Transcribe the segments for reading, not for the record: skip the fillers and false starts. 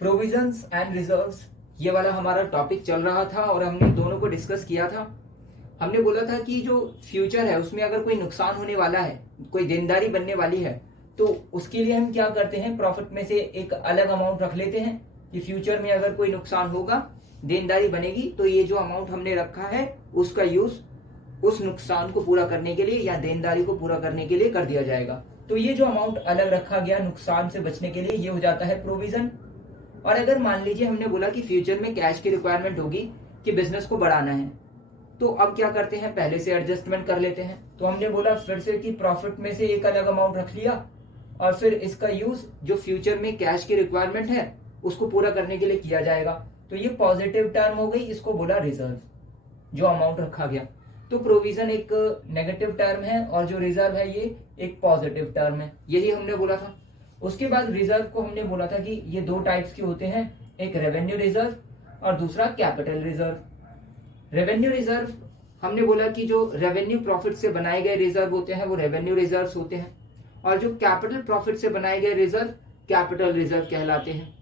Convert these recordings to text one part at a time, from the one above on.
Provisions and reserves, ये वाला हमारा टॉपिक चल रहा था और हमने दोनों को डिस्कस किया था। हमने बोला था कि जो फ्यूचर है उसमें अगर कोई नुकसान होने वाला है, कोई देनदारी बनने वाली है, तो उसके लिए हम क्या करते हैं, प्रॉफिट में से एक अलग अमाउंट रख लेते हैं कि फ्यूचर में अगर कोई नुकसान होगा, देनदारी बनेगी, तो ये जो अमाउंट हमने रखा है उसका यूज उस नुकसान को पूरा करने के लिए या देनदारी को पूरा करने के लिए कर दिया जाएगा। तो ये जो अमाउंट अलग रखा गया नुकसान से बचने के लिए, ये हो जाता है प्रोविजन। और अगर मान लीजिए हमने बोला कि फ्यूचर में कैश की रिक्वायरमेंट होगी कि बिजनेस को बढ़ाना है, तो अब क्या करते हैं, पहले से एडजस्टमेंट कर लेते हैं। तो हमने बोला फिर से कि प्रॉफिट में से एक अलग अमाउंट रख लिया और फिर इसका यूज जो फ्यूचर में कैश की रिक्वायरमेंट है उसको पूरा करने के लिए किया जाएगा। तो ये पॉजिटिव टर्म हो गई, इसको बोला रिजर्व, जो अमाउंट रखा गया। तो प्रोविजन एक नेगेटिव टर्म है और जो रिजर्व है ये एक पॉजिटिव टर्म है, यही हमने बोला था। उसके बाद रिजर्व को हमने बोला था कि ये दो टाइप्स के होते हैं, एक रेवेन्यू रिजर्व और दूसरा कैपिटल रिजर्व। रेवेन्यू रिजर्व हमने बोला कि जो रेवेन्यू प्रॉफिट से बनाए गए रिजर्व होते हैं वो रेवेन्यू रिजर्व होते हैं, और जो कैपिटल प्रॉफिट से बनाए गए रिजर्व कैपिटल रिजर्व कहलाते हैं।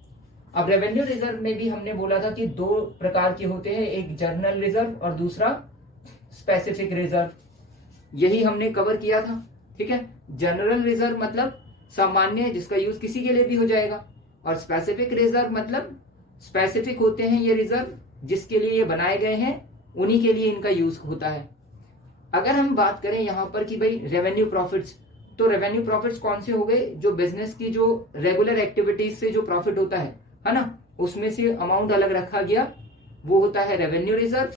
अब रेवेन्यू रिजर्व में भी हमने बोला था कि दो प्रकार के होते हैं, एक जनरल रिजर्व और दूसरा स्पेसिफिक रिजर्व, यही हमने कवर किया था। ठीक है, जनरल रिजर्व मतलब सामान्य जिसका यूज किसी के लिए भी हो जाएगा, और स्पेसिफिक रिजर्व मतलब स्पेसिफिक होते हैं ये रिजर्व जिसके लिए ये बनाए गए हैं, उन्हीं के लिए इनका यूज होता है। अगर हम बात करें यहाँ पर कि भाई रेवेन्यू प्रॉफिट्स, तो रेवेन्यू प्रॉफिट्स कौन से हो गए, जो बिजनेस की जो रेगुलर एक्टिविटीज से जो प्रॉफिट होता है ना, उसमें से अमाउंट अलग रखा गया, वो होता है रेवेन्यू रिजर्व।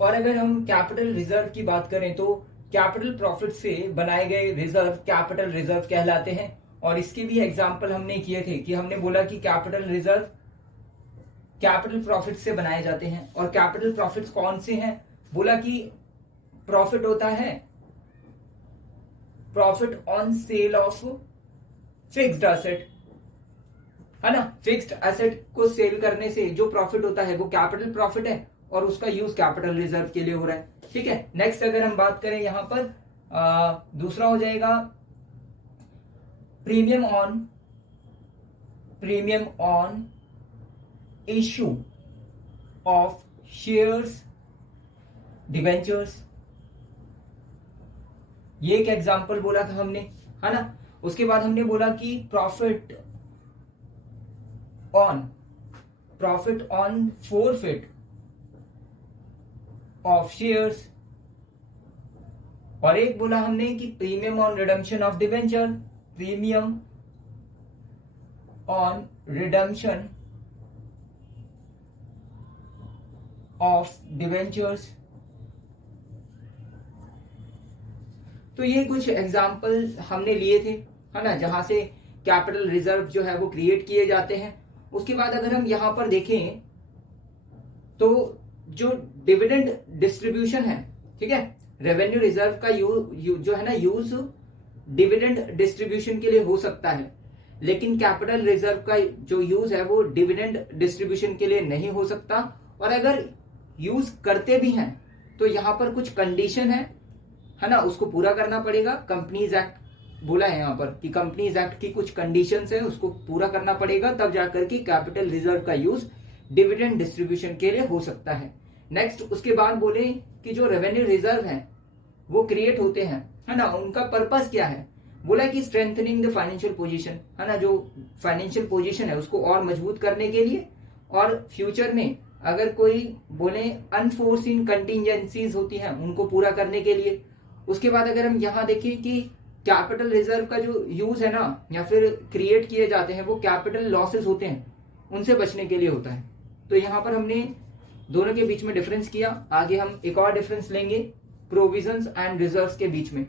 और अगर हम कैपिटल रिजर्व की बात करें तो कैपिटल प्रॉफिट से बनाए गए रिजर्व कैपिटल रिजर्व कहलाते हैं। और इसके भी एग्जांपल हमने किए थे कि हमने बोला कि कैपिटल रिजर्व कैपिटल प्रॉफिट से बनाए जाते हैं। और कैपिटल प्रॉफिट्स कौन से हैं, बोला कि प्रॉफिट होता है profit on sale of fixed asset, है ना। फिक्स्ड एसेट को सेल करने से जो प्रॉफिट होता है वो कैपिटल प्रॉफिट है और उसका यूज कैपिटल रिजर्व के लिए हो रहा है। ठीक है, नेक्स्ट अगर हम बात करें यहां पर दूसरा हो जाएगा premium on issue of shares debentures, ये एक एग्जांपल बोला था हमने, है ना। उसके बाद हमने बोला कि profit on forfeit of shares, और एक बोला हमने कि premium on redemption of debenture, premium on redemption of debentures. तो ये कुछ एग्जाम्पल हमने लिए थे, है ना, जहां से कैपिटल रिजर्व जो है वो क्रिएट किए जाते हैं। उसके बाद अगर हम यहां पर देखें तो जो डिविडेंड डिस्ट्रीब्यूशन है, ठीक है, रेवेन्यू रिजर्व का जो है ना यूज डिविडेंड डिस्ट्रीब्यूशन के लिए हो सकता है, लेकिन कैपिटल रिजर्व का जो यूज है वो डिविडेंड डिस्ट्रीब्यूशन के लिए नहीं हो सकता। और अगर यूज करते भी हैं तो यहां पर कुछ कंडीशन है ना, उसको पूरा करना पड़ेगा। कंपनीज एक्ट बोला है यहाँ पर कि कंपनीज एक्ट की कुछ कंडीशंस है, उसको पूरा करना पड़ेगा, तब जाकर के कैपिटल रिजर्व का यूज डिविडेंड डिस्ट्रीब्यूशन के लिए हो सकता है। नेक्स्ट उसके बाद बोले कि जो रेवेन्यू रिजर्व है वो क्रिएट होते हैं, है ना, उनका पर्पस क्या है, बोला कि स्ट्रेंथनिंग द फाइनेंशियल पोजीशन, है ना, जो फाइनेंशियल पोजीशन है उसको और मजबूत करने के लिए, और फ्यूचर में अगर कोई बोले अनफोर्सिन कंटिजेंसीज होती हैं उनको पूरा करने के लिए। उसके बाद अगर हम यहाँ देखें कि कैपिटल रिजर्व का जो यूज है ना, या फिर क्रिएट किए जाते हैं, वो कैपिटल लॉसेस होते हैं उनसे बचने के लिए होता है। तो यहाँ पर हमने दोनों के बीच में डिफरेंस किया। आगे हम एक और डिफरेंस लेंगे प्रोविजंस एंड रिजर्व्स के बीच में।